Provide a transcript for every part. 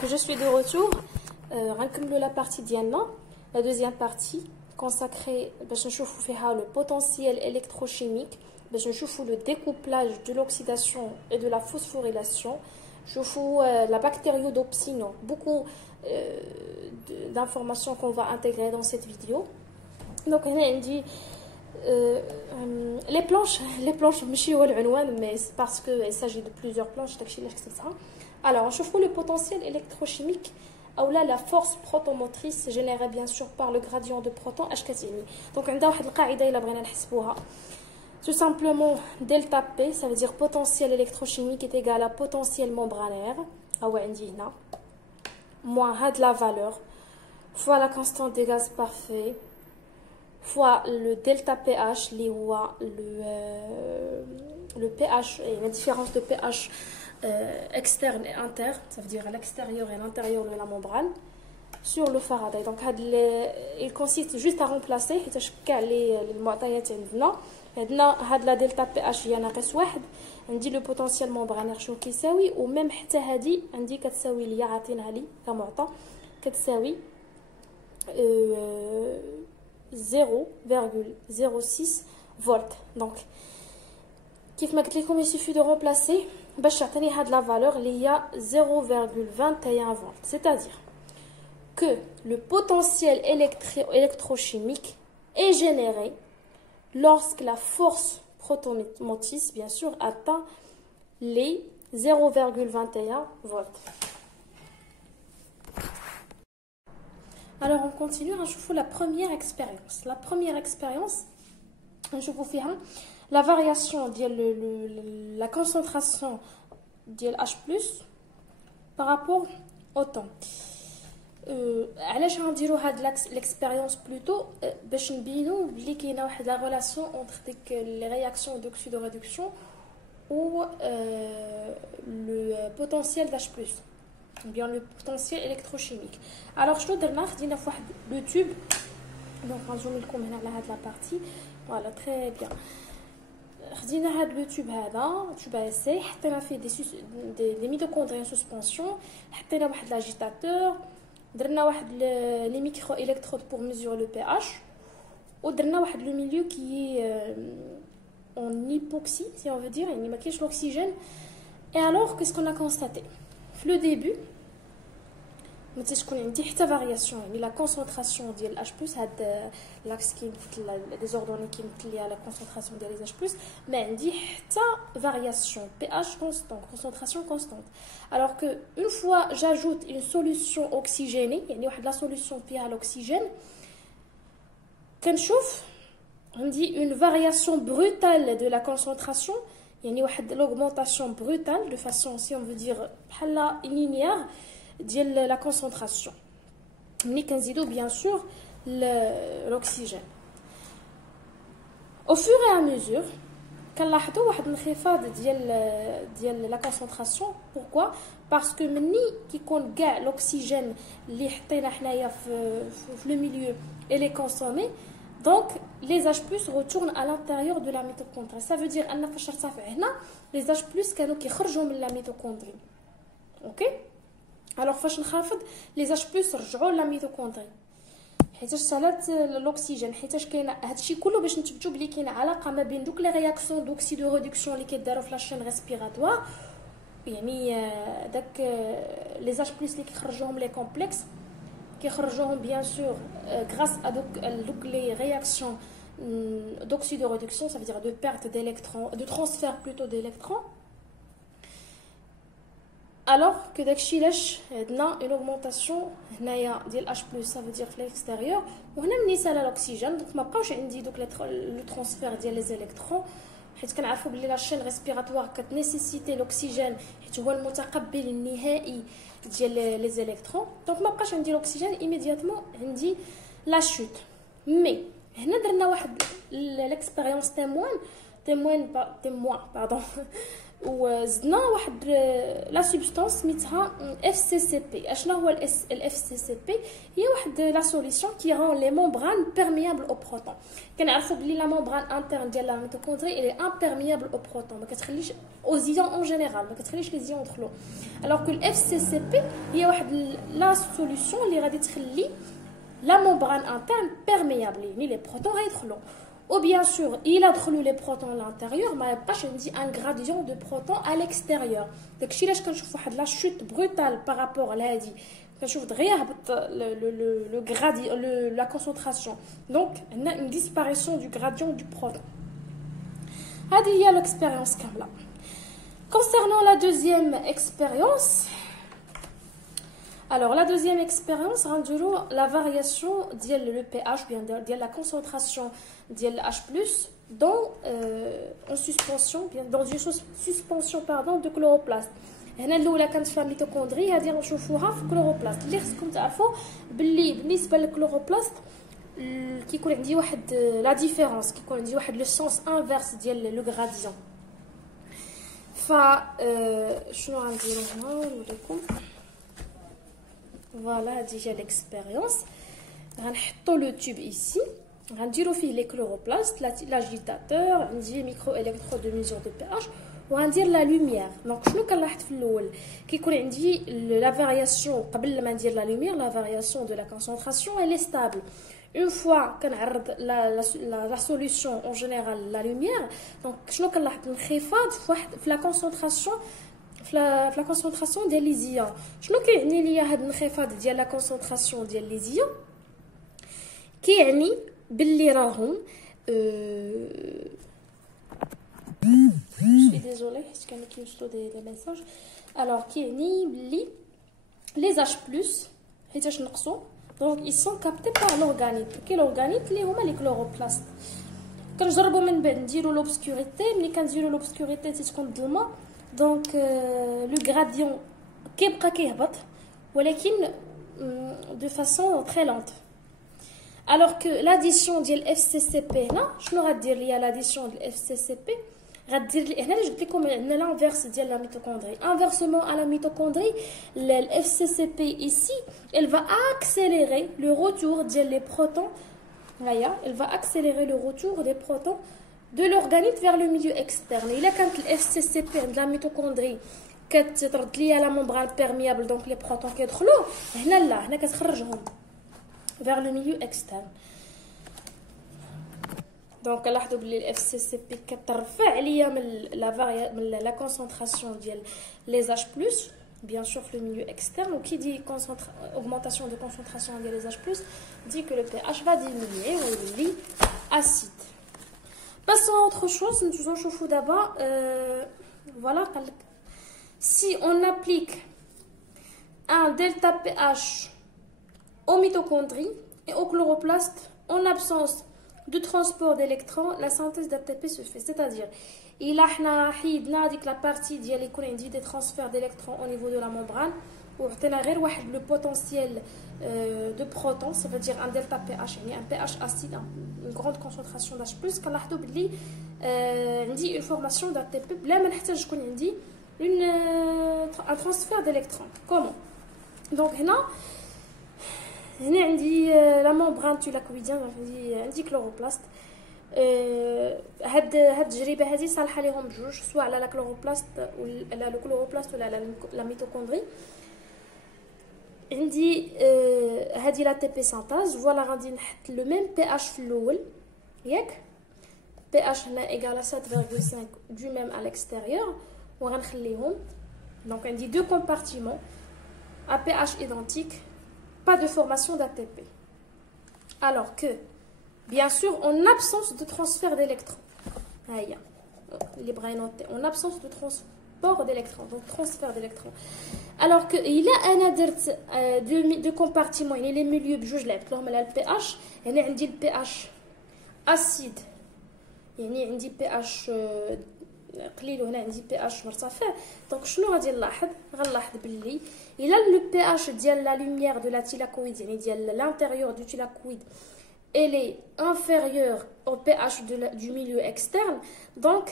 Donc je suis de retour. غنكملوا la partie ديالنا, la deuxième partie consacrée باش نشوفوا فيها le potentiel électrochimique, باش نشوفوا le découplage de l'oxydation et de la phosphorylation, نشوفوا la bactériodopsine, beaucoup d'informations qu'on va intégrer dans cette vidéo. Donc هنا عندي les planches ماشي هو العنوان, mais c'est parce que il s'agit de plusieurs planches داكشي علاش كتبتها. Alors نشوفوا le potentiel électrochimique ou là la force protomotrice générée bien sûr par le gradient de proton اش كتعني. Donc عندنا واحد القاعده الا بغينا نحسبوها, tout simplement delta P, ça veut dire potentiel électrochimique est égal à potentiel membranaire, ou عندي هنا moins had la valeur fois la constante des gaz parfaits fois le delta pH li هو le pH et la différence de pH externe et interne, ça veut dire à l'extérieur et à l'intérieur de la membrane sur le Faraday. Donc il consiste juste à remplacer حيت كاع لي المعطيات عندنا هاد لا دلتا بي اش هي ناقص واحد, عندي لو بوتونسيال ممبرانير شنو كيساوي, وميم حتى هادي عندي كتساوي ليا عاطينها لي كمعطى كتساوي 0,06 فولت. دونك كيف ما قلت لكم il suffit de remplacer باش تعطيني هاد لا فالور اللي هي 0,21 فولت, c'est-à-dire que le potentiel électrochimique est généré lorsque la force protomotrice, bien sûr, atteint les 0,21 volts. Alors, on continue. Je vous fais la première expérience. La première expérience, je vous fais la variation de la concentration de H+, par rapport au temps. علاش غنديروا هاد l'expérience plutôt باش نبينوا بلي كاينه واحد لا ريلاسيون entre ديك لي رياكسيون d'oxyde de réduction ou le potentiel d'H+, ou bien le potentiel électrochimique. Alors شنو درنا, خدينا في واحد لو تيوب, دونك غنزوم لكم هنا على هاد لا بارتي, فوالا تري بيان. خدينا هاد لو تيوب هذا تيوب اسي, حطينا فيه دي ميتوكوندريون سسبونسيون, حطينا واحد لاجيتاتور, درنا واحد لي ميكرو électrodes pour mesurer le pH, ودرنا واحد لو milieu qui est en hypoxie, si on veut dire, يعني ما كاينش l'oxygène. Et alors qu'est-ce qu'on a constaté في le début, ما تكون عندي حتى فارياسيون, يعني لا كونسونطراسيون ديال H+ هاد لاكس كيمثل لي زوردوني كيمثل ليا لا كونسونطراسيون ديال لي H+, ما عندي حتى فارياسيون pH constant, concentration constante. Alors que une fois j'ajoute une solution oxygénée, يعني واحد لا solution فيها l'oxygène, كنشوف عندي une variation brutale de la concentration, يعني واحد l'augmentation brutale de façon, si on veut dire بحال linéaire ديال la concentration. ملي كنزيدو bien sûr l'oxygène. Au fur et à mesure كنلاحظوا واحد الانخفاض ديال لا كونسونطراسيون. بوركوا باسكو مني كيكون كاع الاكسجين اللي حطينا حنايا في لو ميليو اي كونسومي, دونك لي H+ retournent à l'intérieur de la mitochondrie. Ça veut dire ان فاش ارتفع هنا لي H+ كانوا كيخرجوا من لا ميتوكوندري. اوكي, الوغ فاش نخافض لي H+ رجعوا لا ميتوكوندري حيتاش سالات الاكسجين, حيتاش كاينه هادشي كله باش نثبتوا بلي كاينه علاقه ما بين دوك لي رياكسيون دوكسيد دو ريدكسيون اللي كيداروا في لاشين ريسبيراتوار, يعني داك لي H+ اللي كيخرجوهم لي كومبلكس كيخرجوهم بيان سور غراس ا دوك لي رياكسيون d'oxyde de réduction, ça veut dire de perte d'électrons, de transfert plutôt d'électrons. Alors que داكشي علاش عندنا une augmentation هنايا ديال H+, ça veut dire في l'extérieur, وهنا ملي سالا الاكسجين دونك ما بقاوش عندي دوك لو ترانسفير ديال لي زيليكترون, حيت كنعرفوا بلي لاشين ريسبيراتوار كتنيسيسيتي الاكسجين حيت هو المتقبل النهائي ديال لي زيليكترون, دونك ما بقاش عندي الاكسجين ايميدياتمون عندي لا شوت. مي هنا درنا واحد l'expérience témoin témoin pardon وزدنا واحد لا سبستانس سميتها FCCP. اشنا هو ال FCCP؟ هي واحد لا سوليسيون كي رون لي ممبران بيرميابل او بروتون. كنعرفوا بلي لا ممبران انترن ديال لا ميتوكوندري اللي امبيرميابل او بروتون، ما كتخليش او زيون اون جينيرال، ما كتخليش لي زيون يدخلوا. الوغ كو ال FCCP هي واحد لا سوليسيون اللي غادي تخلي لا ممبران انترن بيرميابل، يعني لي بروتون غيدخلوا. Ou bien sûr, il a trouvé les protons à l'intérieur, mais pas un gradient de protons à l'extérieur. Donc, si je vois la chute brutale par rapport à l'ADI, je vois le gradient, la concentration. Donc, on a une disparition du gradient du proton. Il y a l'expérience comme là. Concernant la deuxième expérience, alors la deuxième expérience, la variation de le pH, bien de la concentration de H+, en suspension, dans une suspension de chloroplaste. هنا الاولى كانت في الميتوكوندري، هذه نشوفوها في الكلوروبلاست. اللي خصكم تعرفوا باللي بالنسبه للكلوروبلاست كيكون عندي واحد لا ديفيرونس، كيكون عندي واحد لو سونس انفيرس ديال لو غراديون. ف شنو غنديرو هنا نوريكم. فوالا هادي جا ليكسبيريونس. غنحطو لو توب ايسي، غنديرو فيه لي كلوروبلاست، لاجيتاتور، عندي ميكرو الكترو دو ميزور دو بي اش، وغندير لا لوميير. دونك شنو كنلاحظ في الاول كيكون عندي لا فارياسيون قبل ما ندير لا لوميير، لا فارياسيون دو لا كونسونطراسيون اي لي ستابل. اون فوا كنعرض لا سوليوشن اون جينيرال لا لوميير، دونك شنو كنلاحظ انخفاض في لا كونسونطراسيون في لا كونسونطراسيون ديال لي زيون. شنو كيعني ليا هاد الانخفاض ديال لا كونسونطراسيون ديال لي زيون؟ كيعني باللي راهم je suis désolée parce qu'il y a qui nous des messages. Alors كيعني باللي les H+ حيتاش نقصوا، donc ils sont captés par l'organite. كي l'organite اللي هما لي كلوروبلاست. كنجربوا من بعد نديروا لوبسكوريتي. ملي كنديروا لوبسكوريتي تتكون الظلمه، دونك لو غراديون كيبقى كيهبط ولكن de façon très lente. Alors que l'addition ديال FCCP هنا شنو غدير ليا؟ l'addition ديال FCCP غدير لي هنا اللي قلت لكم عندنا l'anverse ديال la mitochondrie. Inversement à la mitochondrie, le FCCP ici, elle va accélérer le retour ديال les protons. Là, elle va accélérer le retour des protons de l'organite vers le milieu externe. Il a quand le FCCP de la mitochondrie كتطرد ليا la membrane perméable, donc les protons كيدخلوا هنا كتخرجهم vers le milieu externe. Donc لاحظوا بلي ال FCCP كترفع ليا من la concentration ديال les H+, bien sûr في le milieu externe. ou qui dit augmentation de concentration ديال les H+, dit que le pH va diminuer ou il est acide. Passons à autre chose. Nous allons d'abord voilà, si on applique un delta pH aux mitochondries et aux chloroplastes, en l'absence de transport d'électrons, la synthèse d'ATP se fait. C'est-à-dire, il a la partie d'il y a des transferts d'électrons au niveau de la membrane, ou le potentiel de protons, ça veut dire un delta pH, un pH acide, une grande concentration d'H+, une formation d'ATP, un transfert d'électrons. Comment? Donc, هنا عندي لا ممبران تيلاكويديان، عندي كلوروبلاست. هاد التجربه هذه صالحه ليهم بجوج، سواء على لا كلوروبلاست ولا لو كلوروبلاست ولا على لا ميتوكوندري. عندي هذه لا تي بي سانتاز. فوالا غادي نحط لو ميم بي اش في الاول، ياك بي اش هنا ايغال 7.5 دو ميم على الاكستيريور، وغنخليهم. دونك عندي دو كومبارتيمون ا بي اش ايدنتيك، pas de formation d'ATP. Alors que, bien sûr, en absence de transfert d'électrons, en absence de transport d'électrons, donc transfert d'électrons. Alors qu'il y a un de compartiments, il y a les milieux, je l'ai le pH, il y a le pH acide, il y a le pH قليل وهنا عندي بي اش مرتفع. دونك شنو غادي نلاحظ؟ غنلاحظ باللي الا لو بي اش ديال لا لوميير دو لا تيلاكويد، يعني ديال لانتيريور دو تيلاكويد elle est inférieure au pH du milieu externe. Donc,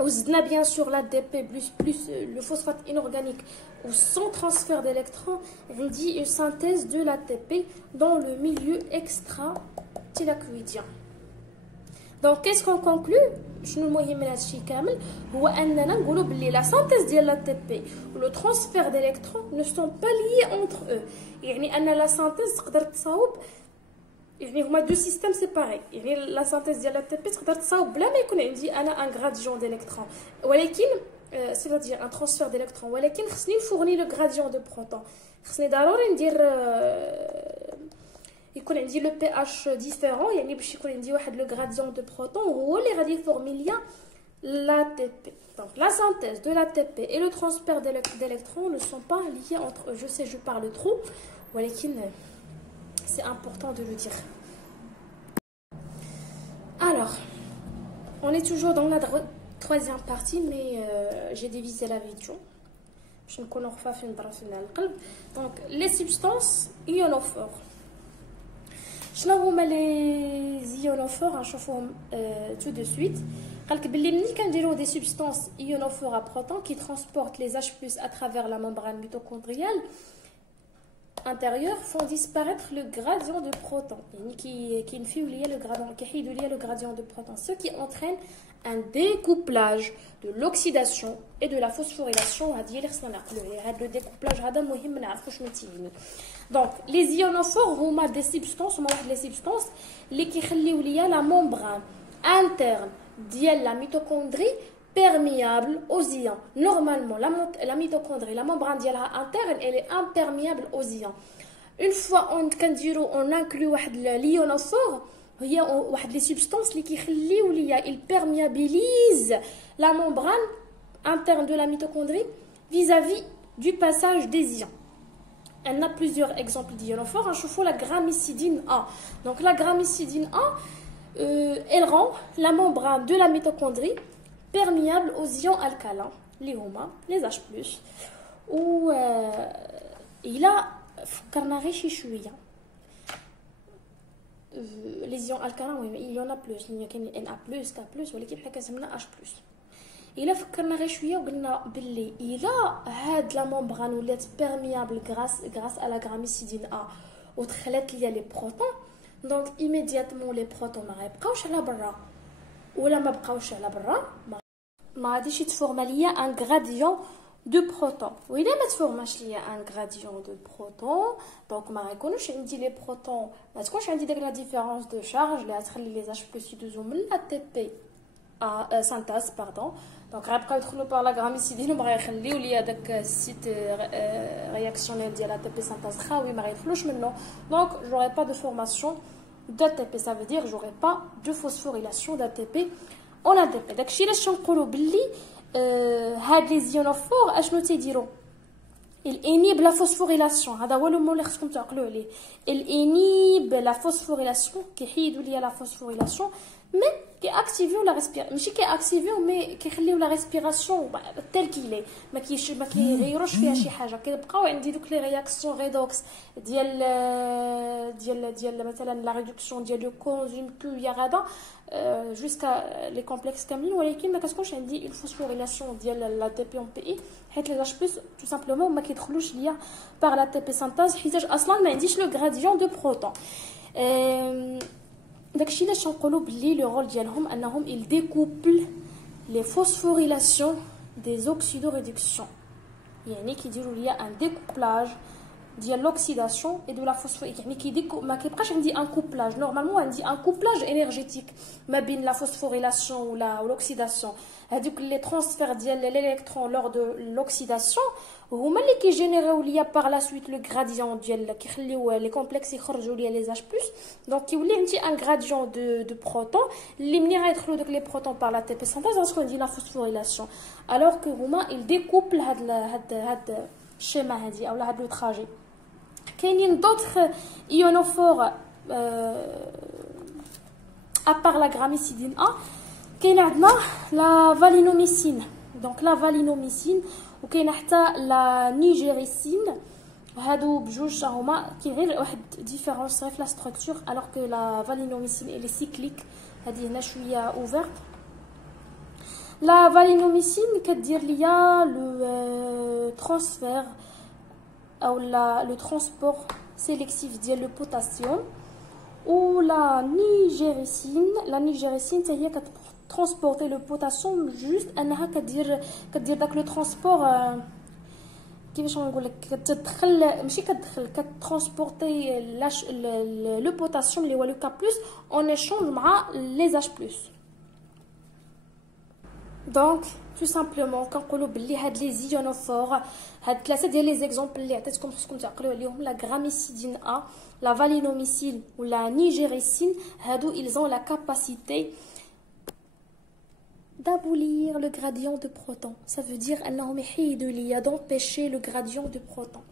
on a bien sûr l'ADP plus le phosphate inorganique ou sans transfert d'électrons, on dit une synthèse de l'ATP dans le milieu extra-thylakoïdien. Donc, qu'est-ce qu'on conclut? شنو المهم من هادشي كامل هو اننا نقولوا بلي la synthèse ديال l'ATP ou le transfert d'électrons ne sont pas liés entre eux. يعني ان la synthèse تقدر تصاوب يعني هما دو سيستيم سيباري. يعني لا سانتيز ديال التي تقدر تصاوب بلا ما يكون عندي انا ان غراديون ديليكترون، ولكن سيتادير ان ترانسفير ديليكترون، ولكن خصني نفورني لو غراديون دو بروتون. خصني ضروري ندير يكون عندي لو بي اش ديفيرون، يعني باش يكون عندي واحد لو غراديون دو بروتون هو اللي غادي يفورمي ليا l'ATP. Donc la synthèse de l'ATP et le transfert d'électrons ne sont pas liés entre eux. Je sais, je parle trop, ولكن c'est important de le dire. Alors, on est toujours dans la troisième partie, mais j'ai divisé la vidéo. Je ne connais pas fin de. Donc, les substances ionophores. شنو هما les ionophores نشوفوهم tout de suite. قالك باللي ملي كنديروا des substances ionophores à protons qui transportent les H+ à travers la membrane mitochondriale intérieur font disparaître le gradient de protons, qui le gradient de protons, ce qui entraîne un découplage de l'oxydation et de la phosphorylation. Le découplage donc les ionophores sont des substances qui font la membrane interne de la mitochondrie perméable aux ions. Normalement, la mitochondrie, la membrane interne, elle est imperméable aux ions. Une fois on inclut l'ionophore, il y a des substances qui perméabilisent la membrane interne de la mitochondrie vis-à-vis du passage des ions. On a plusieurs exemples d'ionophores. Je vous la gramicidine A. Donc la gramicidine A, elle rend la membrane de la mitochondrie perméable aux ions alcalins, les HOMA, les H+, ou il a les ions alcalins, oui, mais il y en a plus, il y a Na+, K+, ou l'équipe H+. Il a فكرنا غير شويه وقلنا باللي الى هاد لا ممبران ولات perméable grâce à la gramicidine A ودخلت ليا لي بروتون، دونك immédiatement les protons ما غيبقاوش على برا، ولا ما بقاوش على برا ما غاديش يتفورما ليا ان غراديون دو بروتون. وإلا ما تفورماش ليا ان غراديون دو بروتون دونك ما غيكونوش عندي لي بروتون، ما تكونش عندي داك لا ديفيرونس دو شارج اللي غتخلي لي H+ يدوزو من لا تي بي synthèse pardon. Donc غيبقاو يدخلوا par la gramicidine وما غيخليو ليا داك السيت رياكسيونيل ديال ATP synthèse خاوي ما غيدخلوش منه. Donc j'aurai pas de formation d'ATP, ça veut dire j'aurai pas de phosphorylation d'ATP en ATP. داكشي علاش نقولوا باللي هاد لي زيونوفور اشنو تيديروا الانيب لا فوسفوريلاسيون. هذا هو المو اللي خصكم تعقلوا عليه. الانيب لا فوسفوريلاسيون كيحيدوا ليا لا فوسفوريلاسيون مي كياكتيفيو لا ريسبيراسيون، ماشي كياكتيفيو مي كيخليو لا ريسبيراسيون تال كيلي، ما كيغيروش فيها شي حاجه. كيبقاو عندي دوك لي رياكسيون ريدوكس ديال مثلا لا ريدكسيون ديال لو كونزوم كليا غادا جوسكا لي كومبلكس كاملين، ولكن ما كتكونش عندي الفوسفوريلاسيون ديال لا تي بي اون بي اي، حيت لي H+ تو سامبلومون ما كيدخلوش ليا باغ لا تي بي سانتاز، حيتاش اصلا ما عنديش لو غراديون دو بروتون. داكشي علاش نقولوا بلي لو رول ديالهم انهم il découple les phosphorylations des oxydoréductions، يعني كيديروا ليا ان ديكوبلاج ديال لوكسيداسيون اي دو لا فوسفور، يعني كيديكو ما كيبقاش عندي ان كوبلاج. نورمالمون عندي ان كوبلاج انرجيتيك ما بين لا فوسفوريلاسيون ولا لوكسيداسيون. هذوك لي ترانسفير ديال الالكترون لور دو لوكسيداسيون هما اللي كيجينيريو ليا باغ لا سويت لو غراديون ديال كيخليو لي كومبلكس يخرجوا ليا لي H+. دونك كيولي عندي ان غراديون دو بروتون اللي مني غيدخلوا دوك لي بروتون باغ لا تي بي سانتاز غتكون عندي لا فوسفوريلاسيون، الوغ كو هما il découple هاد الشيما هادي اولا هاد لو تراجي. كاينين دوطخ ايونوفور ابار لا غراميسيدين ا، كاين عندنا لا فالينوميسين. دونك لا فالينوميسين وكاين حتى لا نيجيريسين وهادو بجوج هما كاين غير واحد ديفيرونس صغير في لا ستركتور alors que la valinomycine elle est cyclique هذه هنا شويه اوفرت. La valinomycine كدير ليا لو ترانسفير او لو ترانسبور سيليكتيف ديال لو بوتاسيوم. و la nigéricine هي كترانسبورتي لو بوتاسيوم جوست انها كدير داك لو ترانسبور كيفاش نقول لك كتدخل ماشي كترانسبورتي لو بوتاسيوم اللي هو لو K+ اون ايشونج مع لي H+. دونك tout simplement كنقولوا باللي هاد لي زيونوفور هاد ثلاثه ديال لي زيكزامبل اللي عطيتكم خصكم تعقلوا عليهم لا غراميسيدين ا لا فالينوميسين ولا نيجيريسين هادو ils ont la capacité d'abolir le gradient de proton. Ça veut dire انهم يحيدوا ليا d'empêcher le gradient de proton.